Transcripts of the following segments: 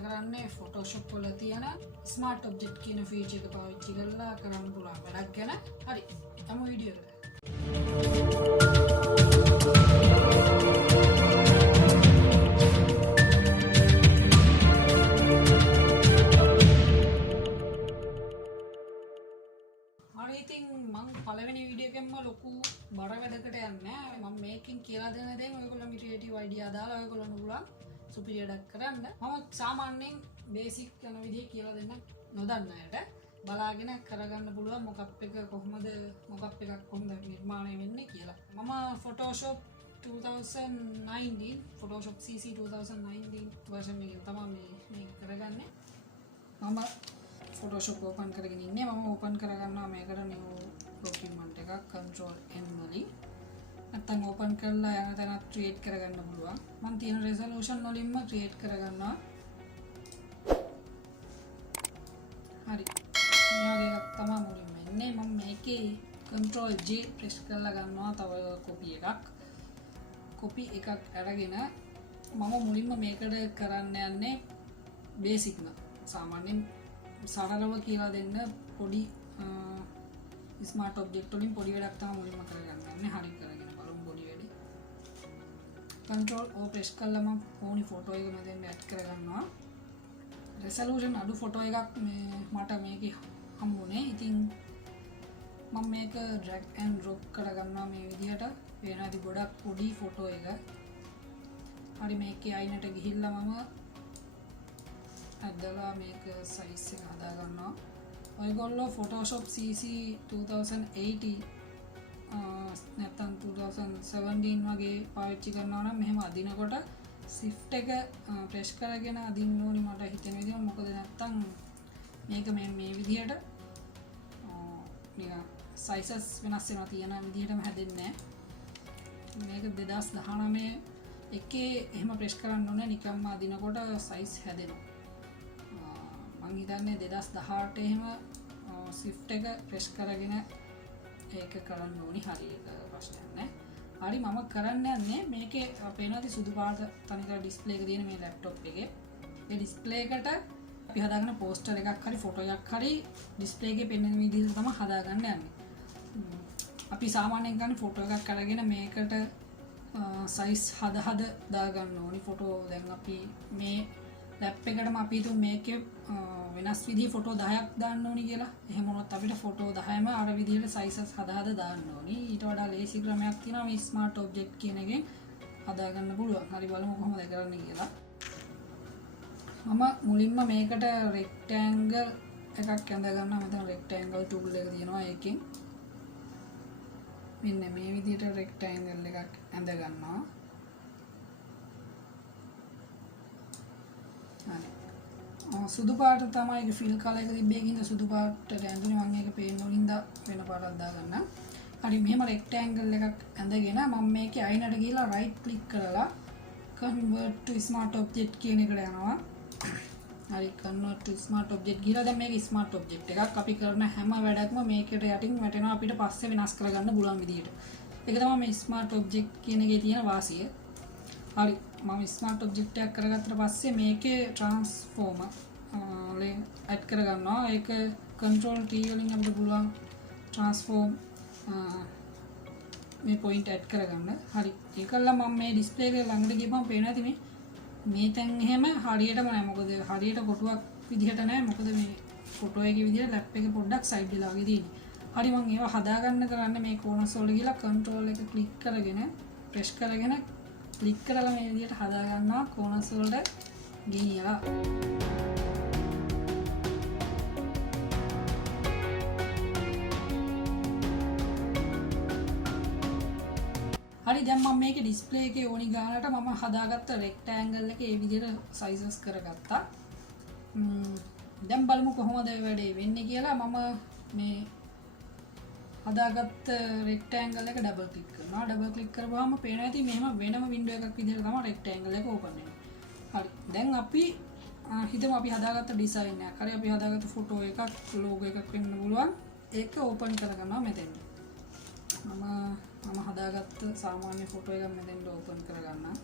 කතා කරන්නේ Photoshop වල තියෙන smart object කියන feature එක පාවිච්චි කරලා කරන්න පුළුවන් වැඩක් ගැන. හරි. යමු වීඩියෝ එකට. ඉතින් මම පළවෙනි වීඩියෝ එකෙන්ම ලොකු බර වැඩකට යන්නේ නැහැ. මම මේකෙන් කියලා දෙන දේ ඔයගොල්ලන්ගේ ක්‍රියේටිව් අයිඩියා දාලා ඔයගොල්ලන්ට පුළුවන් සුපිරියර් එකක් කරන්න. මම සාමාන්‍යයෙන් බේසික් යන විදිහ කියලා දෙන්න නොදන්න අයට බලාගෙන කරගන්න පුළුවන් මොකප් එක කොහොමද නිර්මාණය වෙන්නේ කියලා. මම Photoshop 2019 Photoshop CC 2019 version එකෙන් තමයි මේ කරගන්නේ. මම Photoshop open කරගෙන ඉන්නේ. මම open කරගන්නවා මේකට new document එකක් control N වලින්. නැත්නම් open කරලා යන තැනක් create කරගන්න පුළුවන්. මම තියෙන resolution වලින්ම create කරගන්නවා. හරි. මේ වගේ එකක් තමයි මුලින්ම එන්නේ. මම මේකේ control J press කරලා ගන්නවා තව copy එකක්. copy එකක් අරගෙන මම මුලින්ම මේකට කරන්න යන්නේ basic න. සාමාන්‍යයෙන් සරලව කියලා දෙන්න පොඩි ස්මාර්ට් ඔබ්ජෙක්ට් වලින් පොඩි වැඩක් තමයි මුලින්ම කරගන්න යන්නේ. හරි කරගෙන බලමු පොඩි වැඩි. control O press කළාම ඕනි ෆොටෝ එක මෙතෙන් ඇඩ් කරගන්නවා. resolution අඩු ෆොටෝ එකක් මට මේකේ හම්බුනේ. ඉතින් මම මේක drag and drop කරගන්නවා මේ විදිහට. වෙනදි ගොඩක් පොඩි ෆොටෝ එක. හරි මේකේ අයිනට ගිහිල්ලා මම අදලා මේක සයිස් එක හදා ගන්නවා. ඔයගොල්ලෝ Photoshop CC 2018 නැත්නම් 2017 වගේ පාවිච්චි කරනවා නම් මෙහෙම අදිනකොට shift එක press කරගෙන අදින්න ඕනි මට හිතෙන විදිහට. මොකද නැත්නම් මේක මේ විදිහට නිකන් sizes වෙනස් වෙනවා තියෙන විදිහටම හැදෙන්නේ නැහැ. මේක 2019 එකේ එහෙම press කරන්න ඕනේ. නිකම්ම අදිනකොට size හැදෙනවා. මම හිතන්නේ 2018 එහෙම shift එක press කරගෙන ඒක කරන්න ඕනි. හරි ඒක ප්‍රශ්නයක් නැහැ. හරි මම කරන්න යන්නේ මේකේ පේනවාද සුදු පාට තනිකර ඩිස්ප්ලේ එක තියෙන මේ ලැප්ටොප් එකේ. මේ ඩිස්ප්ලේ එකට අපි හදාගන්න පෝස්ටර් එකක් හරි ෆොටෝ එකක් හරි ඩිස්ප්ලේ එකේ පෙන්වන විදිහට තමයි හදාගන්න යන්නේ. අපි සාමාන්‍යයෙන් ගන්න ෆොටෝ එකක් අරගෙන මේකට size හද දාගන්න ඕනි ෆොටෝ. දැන් අපි මේ ලැප් එකටම අපි හිතමු මේකේ වෙනස් විදිහේ ෆොටෝ 10ක් දාන්න ඕනි කියලා. එහෙම වුණොත් අපිට ෆොටෝ 10ම අර විදිහට sizes හදා දාන්න ඕනි. ඊට වඩා ලේසි ක්‍රමයක් තියෙනවා මේ ස්මාර්ට් ඔබ්ජෙක්ට් කියන එකෙන් හදා ගන්න පුළුවන්. හරි බලමු කොහොමද කරන්නේ කියලා. මම මුලින්ම මේකට rectangle එකක් ඇඳ ගන්නවා. මෙතන rectangle tool එක තියෙනවා. ඒකෙන් මෙන්න මේ විදිහට rectangle එකක් ඇඳ ගන්නවා. සුදු පාට තමයි ඒක ෆිල් කලර් එක තිබ්බේකින්ද සුදු පාටට ඇඳුනේ. මම ඒක පේන්න ඕනින්ද වෙන පාටක් දාගන්න. හරි මෙහෙම රෙක්ටැන්ගල් එකක් ඇඳගෙන මම මේකේ අයිනට ගිහලා රයිට් ක්ලික් කරලා convert to smart object කියන එකට යනවා. හරි convert to smart object ගිහලා දැන් මේක smart object එකක්. අපි කරන හැම වැඩක්ම මේකට යටින් වැටෙනවා අපිට පස්සේ වෙනස් කරගන්න පුළුවන් විදිහට. ඒක තමයි මේ smart object කියන එකේ තියෙන වාසිය. හරි මම ස්මාර්ට් ඔබ්ජෙක්ට් එකක් කරගත්තට පස්සේ මේකේ ට්‍රාන්ස්ෆෝමර් ඇඩ් කරගන්නවා. ඒක control T වලින් අපිට පුළුවන් ට්‍රාන්ස්ෆෝම් මේ පොයින්ට් ඇඩ් කරගන්න. හරි ඒකල්ලා මම මේ ඩිස්ප්ලේ එක ළඟට ගිහම පේනවා ඇති මේ තැන් එහෙම හරියටම නැහැ. මොකද හරියට කොටුවක් විදිහට නැහැ. මොකද මේ ෆොටෝ එකේ විදිහට ලැප් එක පොඩ්ඩක් සයිඩ් වෙලා වගේ තියෙන්නේ. හරි මම ඒවා හදාගන්න කරන්නේ මේ කෝනස් වල ගිහලා control එක ක්ලික් කරගෙන press කරගෙන ක්ලික් කරලා මේ විදිහට හදා ගන්නවා කෝනස් වලට ගෙනියලා. හරි දැන් මම මේකේ ඩිස්ප්ලේ එකේ ඕනි ගානට මම හදාගත්ත රෙක්ටැන්ගල් එකේ මේ විදිහට sizes කරගත්තා. දැන් බලමු කොහොමද වැඩේ වෙන්නේ කියලා. මම මේ හදාගත්ත රෙක්ටැන්ගල් එක ඩබල් ක්ලික් කරනවා. ඩබල් ක්ලික් කරපුවාම පේනවා ඇති මෙහෙම වෙනම වින්ඩෝ එකක් විදිහට තමයි රෙක්ටැන්ගල් එක ඕපන් වෙන්නේ. හරි. දැන් අපි හිතමු අපි හදාගත්ත ඩිසයින් එකක්. හරි අපි හදාගත්ත ෆොටෝ එකක් ලෝගෝ එකක් වෙන්න පුළුවන්. ඒක ඕපන් කරගන්නවා මෙතෙන්. මම හදාගත්ත සාමාන්‍ය ෆොටෝ එකක් මෙතෙන් ඕපන් කරගන්නවා.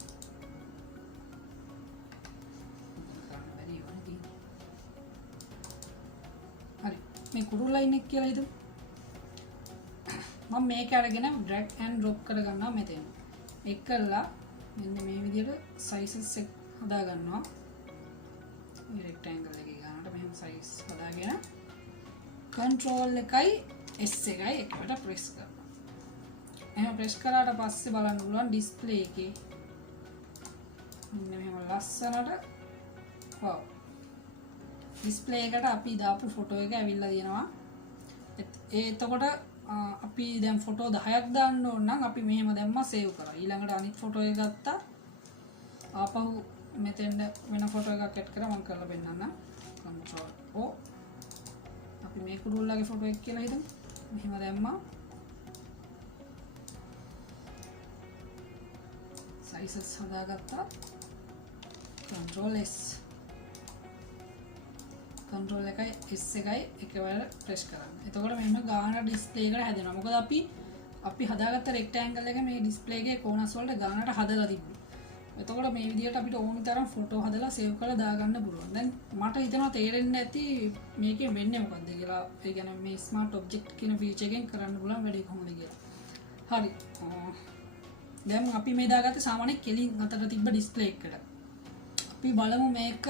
මේ කුරුල්ලා ඉන්නේ කියලා හිතමු. මම මේක අරගෙන drag and drop කරගන්නවා මෙතන. එක්කලා මෙන්න මේ විදිහට sizes එක හදා ගන්නවා. මේ rectangle එකේ ගන්නට මෙහෙම size හදාගෙන control එකයි S එකයි එකට press කරනවා. එහෙනම් press කරාට පස්සේ බලන්න පුළුවන් display එකේ මෙන්න මෙහෙම ලස්සනට wow display එකට අපි දාපු ෆොටෝ එක ඇවිල්ලා තියෙනවා. එතකොට අපි දැන් ෆොටෝ 10ක් දාන්න ඕන නම් අපි මෙහෙම දැම්මා සේව් කරා. ඊළඟට අනිත් ෆොටෝ එක ගත්තා. ආපහු මෙතෙන්ද වෙන ෆොටෝ එකක් ඇඩ් කරා මම කරලා පෙන්නන්නම්. control O අපි මේ කුරුල්ලාගේ ෆොටෝ එක කියලා හිතමු. මෙහෙම දැම්මා. sizes හදාගත්තා. control S control එකයි S එකයි එකවර press කරන්න. එතකොට මෙන්න ගාන display එකට හැදෙනවා. මොකද අපි හදාගත්ත rectangle එක මේ display එකේ corners වලට ගානට හදලා තිබ්බා. එතකොට මේ විදිහට අපිට ඕනි තරම් ෆොටෝ හදලා සේව් කරලා දාගන්න පුළුවන්. දැන් මට හිතෙනවා තේරෙන්නේ නැති මේකෙන් වෙන්නේ මොකද්ද කියලා. ඒ කියන්නේ මේ smart object කියන feature එකෙන් කරන්න පුළුවන් වැඩේ කොහොමද කියලා. හරි. දැන් අපි මේ දාගත්තේ සාමාන්‍ය කෙලින් අතට තිබ්බ display එකකට. අපි බලමු මේක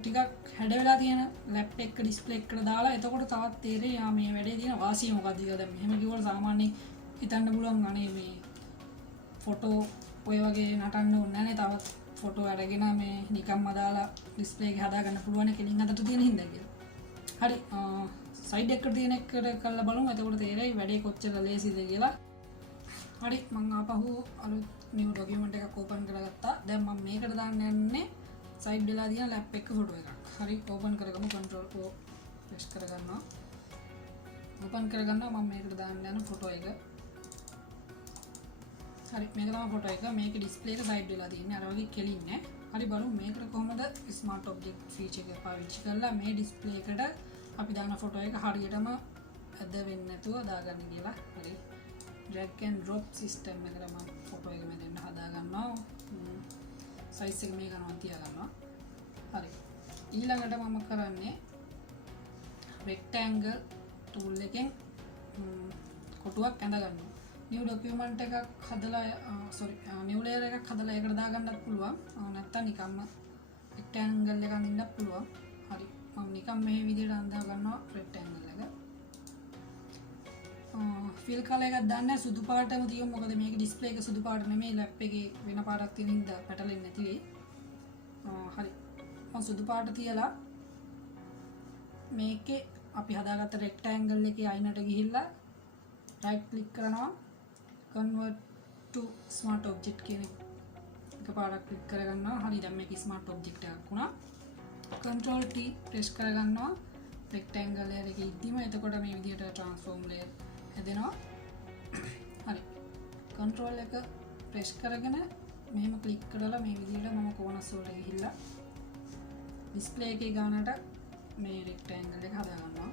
ටිකක් හැඩ වෙලා තියෙන ලැප් එක ඩිස්ප්ලේ එකට දාලා එතකොට තවත් තේරෙයි මේ වැඩේ තියෙන වාසිය මොකක්ද කියලා. දැන් මෙහෙම කිව්වොත් සාමාන්‍යයෙන් හිතන්න පුළුවන් අනේ මේ ෆොටෝ ඔය වගේ නටන්න ඕනේ නැහැ නේ. තවත් ෆොටෝ අරගෙන මේ නිකම්ම දාලා ඩිස්ප්ලේ එක හදාගන්න පුළුවන් කෙලින් අතට තියෙන හින්දා කියලා. හරි සයිඩ් එකට තියෙන එකට කරලා බලමු. එතකොට තේරෙයි වැඩේ කොච්චර ලේසිද කියලා. හරි මම ආපහු අලුත් new document එකක් open කරගත්තා. දැන් මම මේකට දාන්න යන්නේ සයිඩ් වෙලා තියෙන ලැප් එක ෆොටෝ එකක්. හරි ඕපන් කරගමු. control O press කරගන්නවා. ඕපන් කරගන්නවා මම මේකට දාන්න යන ෆොටෝ එක. හරි මේක තමයි ෆොටෝ එක. මේක ඩිස්ප්ලේ එක සයිඩ් වෙලා තියෙන්නේ. අර වගේ කෙලින්නේ. හරි බලමු මේකට කොහොමද ස්මාර්ට් ඔබ්ජෙක්ට් ෆීචර් එක පාවිච්චි කරලා මේ ඩිස්ප්ලේ එකට අපි දාන ෆොටෝ එක හරියටම ඇද වෙන්නේ නැතුව දාගන්න කියලා. හරි drag and drop system එකට මම ෆොටෝ එක මෙතෙන් හදා ගන්නවා. size එක මේ ගණන් තියා ගන්නවා. හරි ඊළඟට මම කරන්නේ rectangle tool එකෙන් කොටුවක් ඇඳ ගන්නවා. new document එකක් හදලා new layer එකක් හදලා ඒකට දාගන්නත් පුළුවන්. නැත්තම් නිකම්ම rectangle එකක් අඳින්නත් පුළුවන්. හරි මම නිකම් මේ විදිහට අඳා ගන්නවා rectangle එක. fill color එකක් දාන්න සුදු පාටම තියමු. මොකද මේක display එක සුදු පාට නෙමෙයි ලැප් එකේ වෙන පාටක් තියෙන හින්දා පැටලෙන්නේ නැති වෙයි. හරි මම සුදු පාට තියලා මේකේ අපි හදාගත්ත rectangle එකේ අයිනට ගිහිල්ලා right click කරනවා. convert to smart object කියන එක පාඩක් click කරගන්නවා. හරි දැන් මේක smart object එකක් වුණා. control T press කරගන්නවා rectangle layer එකේ ඉද්දිම. එතකොට මේ විදිහට transform layer හැදෙනවා. හරි control එක press කරගෙන මෙහෙම click කරලා මේ විදිහට මම corners වලට ගිහිල්ලා display එකේ ගානට මේ rectangle එක හදා ගන්නවා.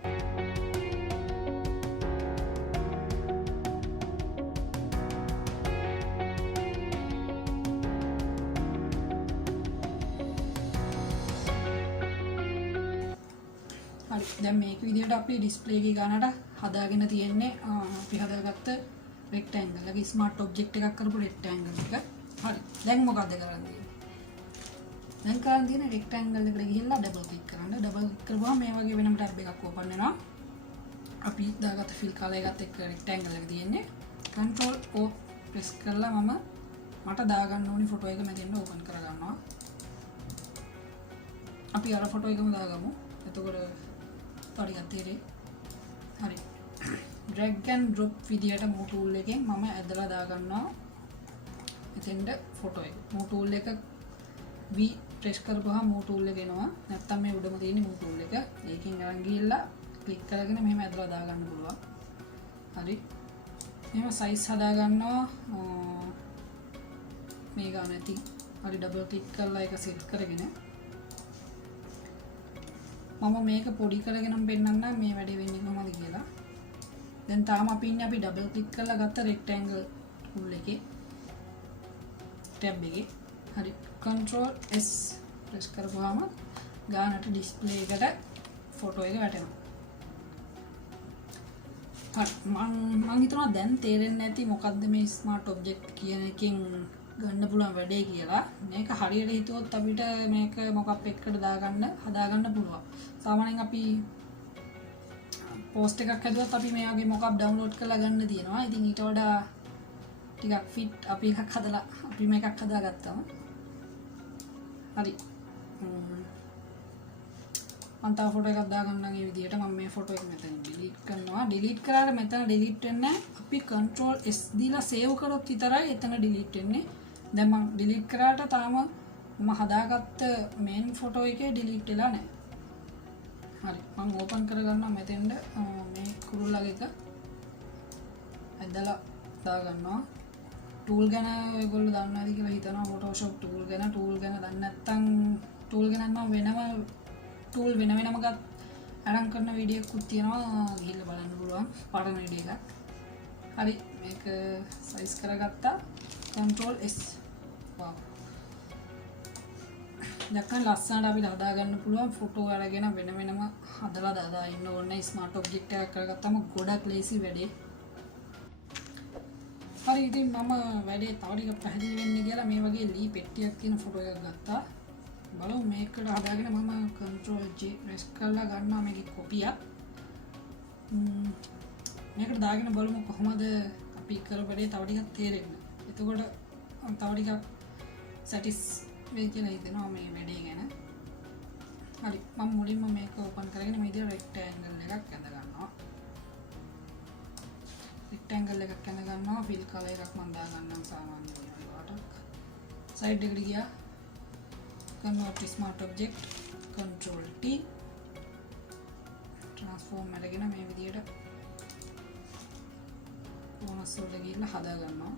හරි දැන් මේක විදිහට අපි display එකේ ගානට හදාගෙන තියෙන්නේ අපි හදාගත්ත rectangle එකේ smart object එකක් කරපු rectangle එක. හරි දැන් මොකද කරන්නේ? දැන් කරන් තියෙන rectangle එකට ගිහිල්ලා double click කරන්න. double click කරපුවම මේ වගේ වෙනම tab එකක් open වෙනවා. අපි දාගත්ත fill color එකත් එක්ක rectangle එක තියෙන්නේ. control O press කරලා මට දාගන්න ඕනි ෆොටෝ එක මෙතෙන් open කරගන්නවා. අපි අර ෆොටෝ එකම දාගමු. එතකොට ටිකක් තේරෙයි. හරි drag and drop විදියට move tool එකෙන් මම ඇදලා දාගන්නවා මෙතෙන්ද ෆොටෝ එක. move tool එක V press කරපුවාම move tool එක එනවා. නැත්තම් මේ උඩම තියෙන move tool එක. ඒකෙන් අරන් ගිහිල්ලා click කරගෙන මෙහෙම ඇදලා දාගන්න පුළුවන්. හරි මෙහෙම size හදා ගන්නවා මේ ගාන ඇති. හරි double click කරලා ඒක set කරගෙන මම මේක පොඩි කරගෙනම් පෙන්නන්නම් මේ වැඩේ වෙන්නේ කොහොමද කියලා. දැන් තාම අපි ඉන්නේ අපි double click කරලා ගත්ත rectangle tool එකේ tab එකේ. හරි control S press කරපුවාම ගානට display එකට ෆොටෝ එක වැටෙනවා. මං හිතනවා දැන් තේරෙන්නේ නැති මොකද්ද මේ ස්මාර්ට් ඔබ්ජෙක්ට් කියන එකෙන් ගන්න පුළුවන් වැඩේ කියලා. මේක හරියට හිතුවොත් අපිට මේක මොකක් එක්කද හදාගන්න පුළුවන්. සාමාන්‍යයෙන් අපි පෝස්ට් එකක් හදුවත් අපි මේ වගේ මොකක් ඩවුන්ලෝඩ් කරලා ගන්න තියෙනවා. ඉතින් ඊට වඩා ටිකක් ෆිට අපි මේකක් හදාගත්තාම හරි. මම තව ෆොටෝ එකක් දාගන්නම් මේ විදිහට. මම මේ ෆොටෝ එක මෙතන ඩිලීට් කරනවා. ඩිලීට් කරාට මෙතන ඩිලීට් වෙන්නේ නැහැ. අපි control S දීලා සේව් කරොත් විතරයි එතන ඩිලීට් වෙන්නේ. දැන් මම ඩිලීට් කරාට තාම මම හදාගත්ත මේන් ෆොටෝ එකේ ඩිලීට් වෙලා නැහැ. හරි. මම ඕපන් කරගන්නවා මෙතෙන්ද මේ කුරුල්ලගේ එක ඇදලා දාගන්නවා. ටූල් ගැන ඔයගොල්ලෝ දන්නවද කියලා හිතනවා. Photoshop ටූල් ගැන දන්නේ නැත්නම් ටූල් ගැන මම වෙනම ටූල් වෙනම අරන් කරන වීඩියෝ එකක් තියෙනවා. ගිහිල්ලා බලන්න පුළුවන්. පරණ වීඩියෝ එකක්. හරි. මේක සයිස් කරගත්තා. control S. wow. දැන් ලස්සනට අපිට හදාගන්න පුළුවන් ෆොටෝ අරගෙන වෙනම හදලා දාලා ඉන්න ඕනේ. ස්මාර්ට් ඔබ්ජෙක්ට් එකක් කරගත්තම ගොඩක් ලේසි වැඩේ. හරි. ඉතින් මම වැඩේ තව ටිකක් පැහැදිලි වෙන්න කියලා මේ වගේ ලී පෙට්ටියක් තියෙන ෆොටෝ එකක් ගත්තා. බලමු මේකට හදාගෙන මම control J press කරලා ගන්නවා මේකේ කොපියක්. මේකට දාගෙන බලමු කොහොමද අපි කරපු වැඩේ තව ටිකක් තේරෙන්න. එතකොට තව ටිකක් සැටිස් වෙයි කියලා හිතෙනවා මේ වැඩේ ගැන. හරි. මම මුලින්ම මේක ඕපන් කරගෙන මේ විදිහට රෙක්ටැන්ගල් එකක් ඇඳ ගන්නවා. රෙක්ටැන්ගල් එකක් ඇඳ ගන්නවා. ෆිල් කලර් එකක් මම දා ගන්නම් සාමාන්‍ය වලට. සයිඩ් එකට ගියා. convert smart object control T transform අරගෙන මේ විදිහට කොනස් වලට ගිහිල්ලා හදා ගන්නවා.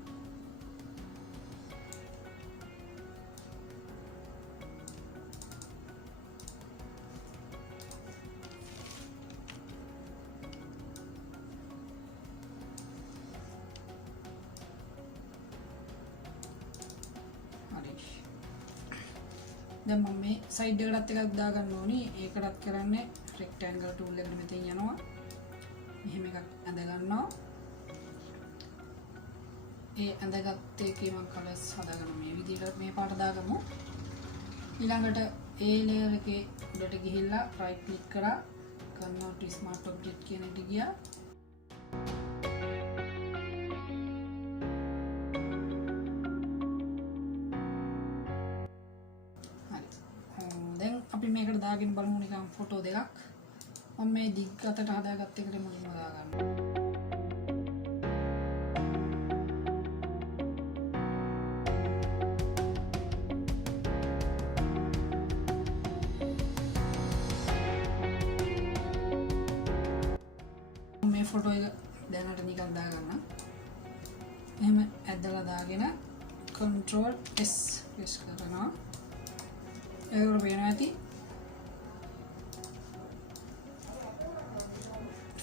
දැන් මම මේ සයිඩ් එකටත් එකක් දාගන්න ඕනි. ඒකටත් කරන්නේ රෙක්ටැන්ගල් ටූල් එකට මෙතෙන් යනවා. මෙහෙම එකක් ඇඳ ගන්නවා. ඒ ඇඳගත්ත එකේ මම කලර්ස් හදාගන්න මේ විදිහට මේ පාට දාගමු. ඊළඟට ඒ ලේයර් එකේ උඩට ගිහිල්ලා රයිට් ක්ලික් කරා convert smart object කියන එකට ගියා. අපි මේකට දාගෙන බලමු නිකන් ෆොටෝ දෙකක්. මම මේ දිග් අතට හදාගත්ත එකට මුලින්ම දාගන්නවා. මේ ෆොටෝ එක දැනට නිකන් දාගන්න. එහෙම ඇදලා දාගෙන control S press කරනවා. ඒක වෙනවා ඇති.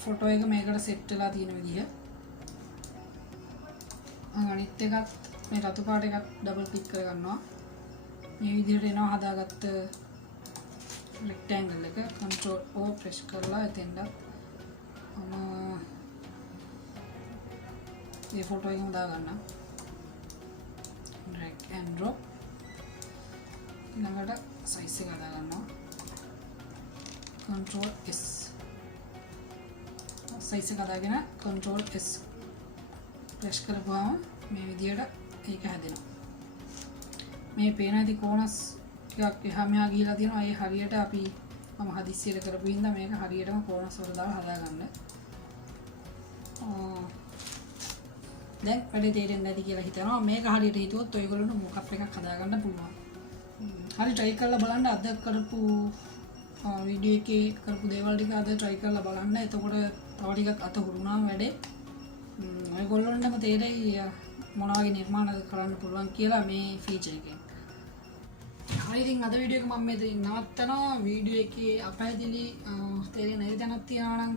ෆොටෝ එක මේකට සෙට් වෙලා තියෙන විදිහ. අනිත් එකත් මේ රතු පාට එකත් ඩබල් ක්ලික් කරගන්නවා. මේ විදිහට එනවා හදාගත්ත රෙක්ටැන්ගල් එක. control O press කරලා එතෙන්ට මේ ෆොටෝ එකම දාගන්න. drag and drop. ඊළඟට size එක දාගන්නවා. control S size එක දාගෙන control S press කරපුවාම මේ විදියට ඒක හැදෙනවා. මේ පේන ඇති කෝනස් ටිකක් එහා මෙහා ගිහිලා තියෙනවා. ඒ හරියට අපි මම හදිස්සියට කරපු හින්දා මේක හරියටම කෝනස් වලට දාලා හදාගන්න. දැන් වැඩේ තේරෙන්නේ නැති කියලා හිතනවා. මේක හරියට හිතුවොත් ඔයගොල්ලන්ට මොකක් එකක් හදාගන්න පුළුවන්. හරි try කරලා බලන්න. අද කරපු වීඩියෝ එකේ කරපු දේවල් ටික අද try කරලා බලන්න. එතකොට තව ටිකක් අත හුරුනාම වැඩේ ඔයගොල්ලන්ටම තේරෙයි මොන වගේ නිර්මාණද කරන්න පුළුවන් කියලා මේ ෆීචර් එකෙන්. හරි ඉතින් අද වීඩියෝ එක මම මෙතනින් නවත්තනවා. වීඩියෝ එකේ අපහැදිලි තේරෙන්නේ නැති තැනක් තියෙනවා නම්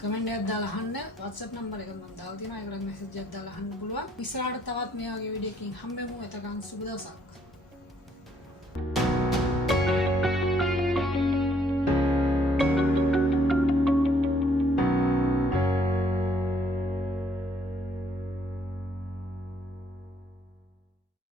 කමෙන්ට් එකක් දාලා අහන්න. WhatsApp නම්බර එක මම දාලා තියෙනවා. ඒකට මැසේජ් එකක් දාලා අහන්න පුළුවන්. ඉස්සරහට තවත් මේ වගේ වීඩියෝ එකකින් හම්බෙමු. එතකන් සුබ දවසක්.